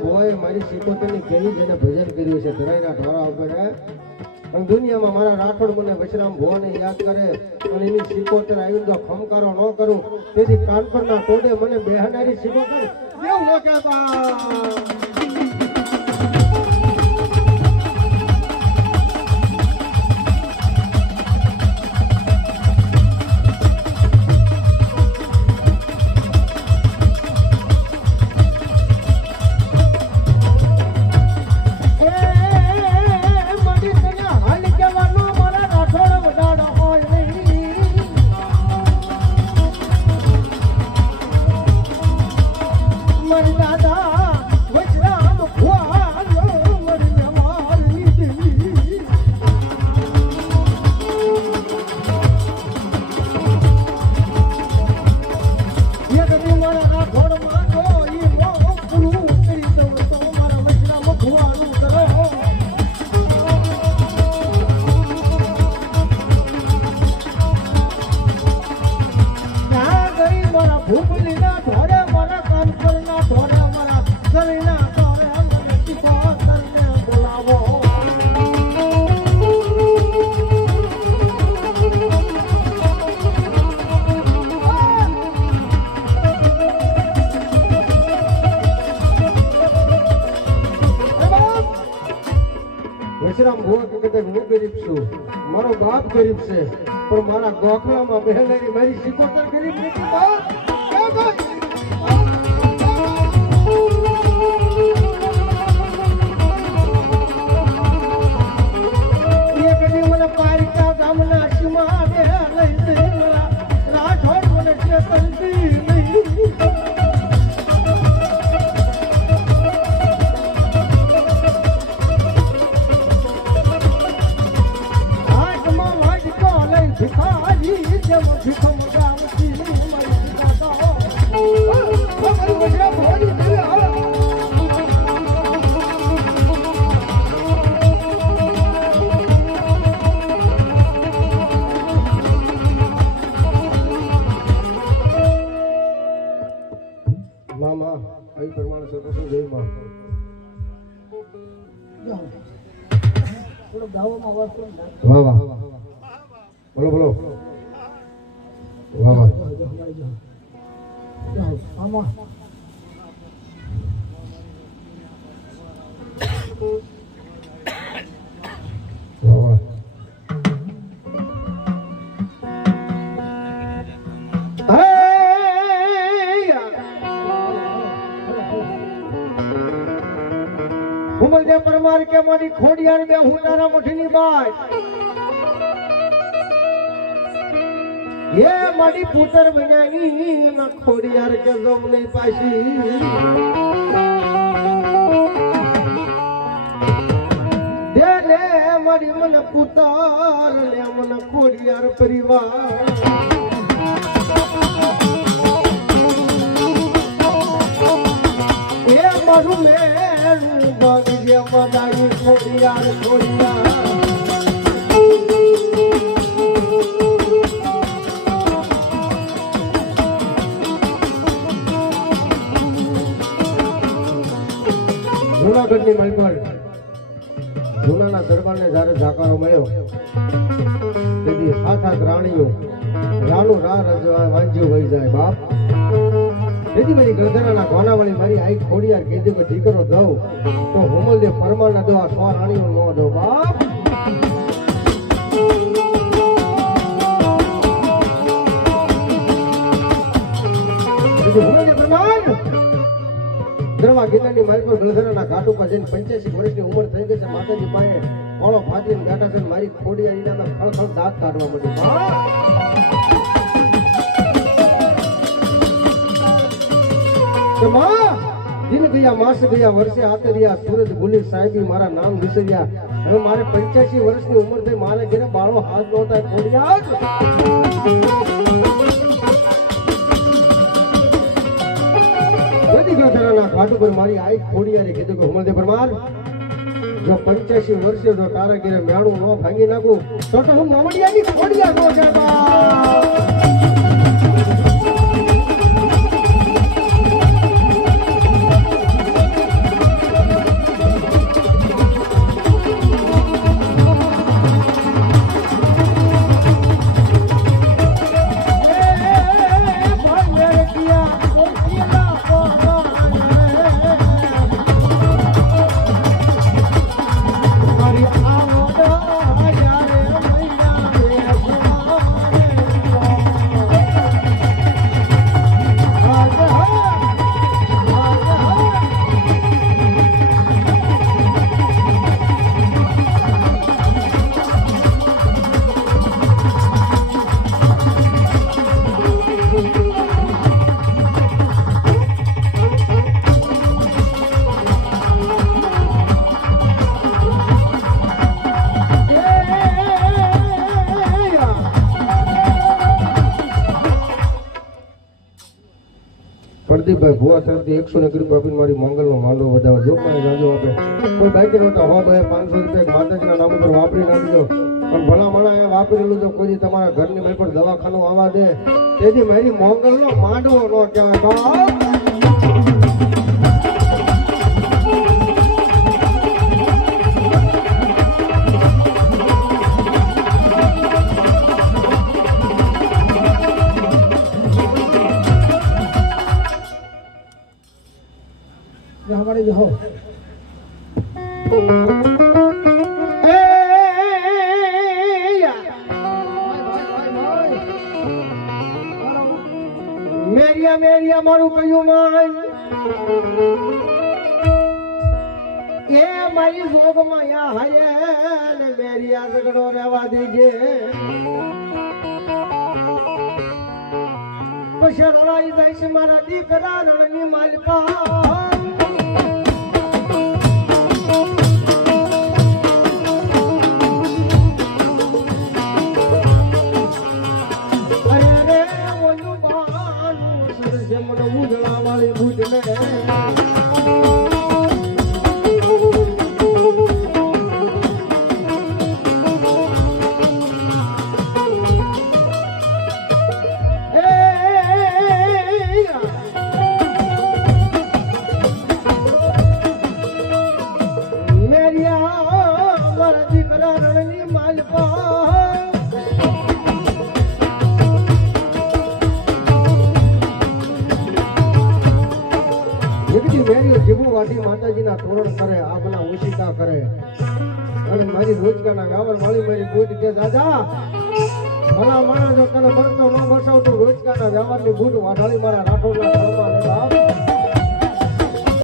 ભોએ મારી સિકોતરની કેવી જેને ભજન કર્યું છે, ધરાઈના ઢોરા ઉપર. અને દુનિયામાં મારા રાઠોડ મને વજરામ ભોવાને યાદ કરે અને એની સિકોતર આવી જો ખમકારો ન કરું, તેથી કાનપરના ટોડે મને બેહનારી સિકોતર કેવું ન કહેતા કે કદાચ હું ગરીબ છું. મારો બાપ ગરીબ છે. પણ મારા ગોખલામાં બહેનેરી મારી સિકોતર ગરીબ નથી વાહ વાહ બોલો બોલો. વાહ હુમલદે પરમાર કે મારી ખોડિયાર બે હું તારા મુઠીની બાઈ હે મારી પુત્ર બન્યાની ના ખોડિયાર કે જમની પાછી. દે લે મારી મને પુત્ર, લે, મને ખોડિયાર પરિવાર. એ મારું મેળું ભાગ્ય મદાઈ ખોડિયાર ખોડિયાર. જુનાગઢની મલબાર જૂનાના દરબારને જ્યારે જાકારો મળ્યો, તેથી સાત સાત રાણીઓ રાનું રા રજવા વાંજ્યું હોય જાય બાપ. તેથી મારી ગરદરાના ગોનાવાળી મારી આઈ ખોડિયાર કીધું કે દીકરો દઉં, તો હુમલદેવ પરમાર ના દો, આ સો રાણીઓ નો દો બાપ. પરમાર દ્રવા ગીતાની મારી પર ગળધરાના ઘાટ ઉપર જઈને પંચ્યાસી વર્ષની ઉંમર થઈ ગઈ છે. માતાજી પાસે કોળો ફાટીને ગાંઠા છે મારી ખોડિયા ઈનામાં ખળખળ દાંત કાઢવા માંડી બા! તો માં, દિન ગયા માસ ગયા વર્ષે આતે રહ્યા સૂરજ ભૂલી સાહેબી મારા નામ વિસર્યા. હવે મારે પંચ્યાસી વર્ષની ઉંમર થઈ મારે ઘરે બાળો હાથ નહોતા ખોડિયા બધી ગોધરાના ઘાટ ઉપર મારી આઈ ખોડિયારે કીધું કે હુમલદેવ પરમાર, જો પંચ્યાસી વર્ષે જો તારા ઘરે મેળું ન ભાંગી નાખું, તો તો હું મવડિયાની ખોડિયા નો જતા પ્રદીપભાઈ ભુવા તરફથી એકસો ને ગ્રુપ આપીને મારી મંગલનો માંડો વધાવો. જો મને જાજો આપે. કોઈ બાકી નહોતા હો ભાઈ, પાંચસો રૂપિયા માતાજીના નામ ઉપર વાપરી નાખજો. પણ ભલા મણા એ વાપરેલું તો કોઈ તમારા ઘરની મેં પણ દવાખાનું આવવા દે. તેથી મારી મોંગલનો માંડવો ન કહેવાય મળી જહો મેરિયા મેરિયા મારું કયું માન એ મારી જોગમાં યા હાય મેરિયા ઝઘડો રહેવા દેજે પછી રણાઈ જાય છે મારા દીકરા રણની માલપા જગતી મેરીઓ જીવું વાટી માતાજીના તોરણ કરે, આપના ઓશિકા કરે. અને મારી રોજગારના ગાવર વાળી મારી બૂટ કે, દાદા, ભલા માણસ તને બળતો ન બસાવ તો રોજગારના વ્યવહારની બૂટ વાઢાળી મારા રાઠોડના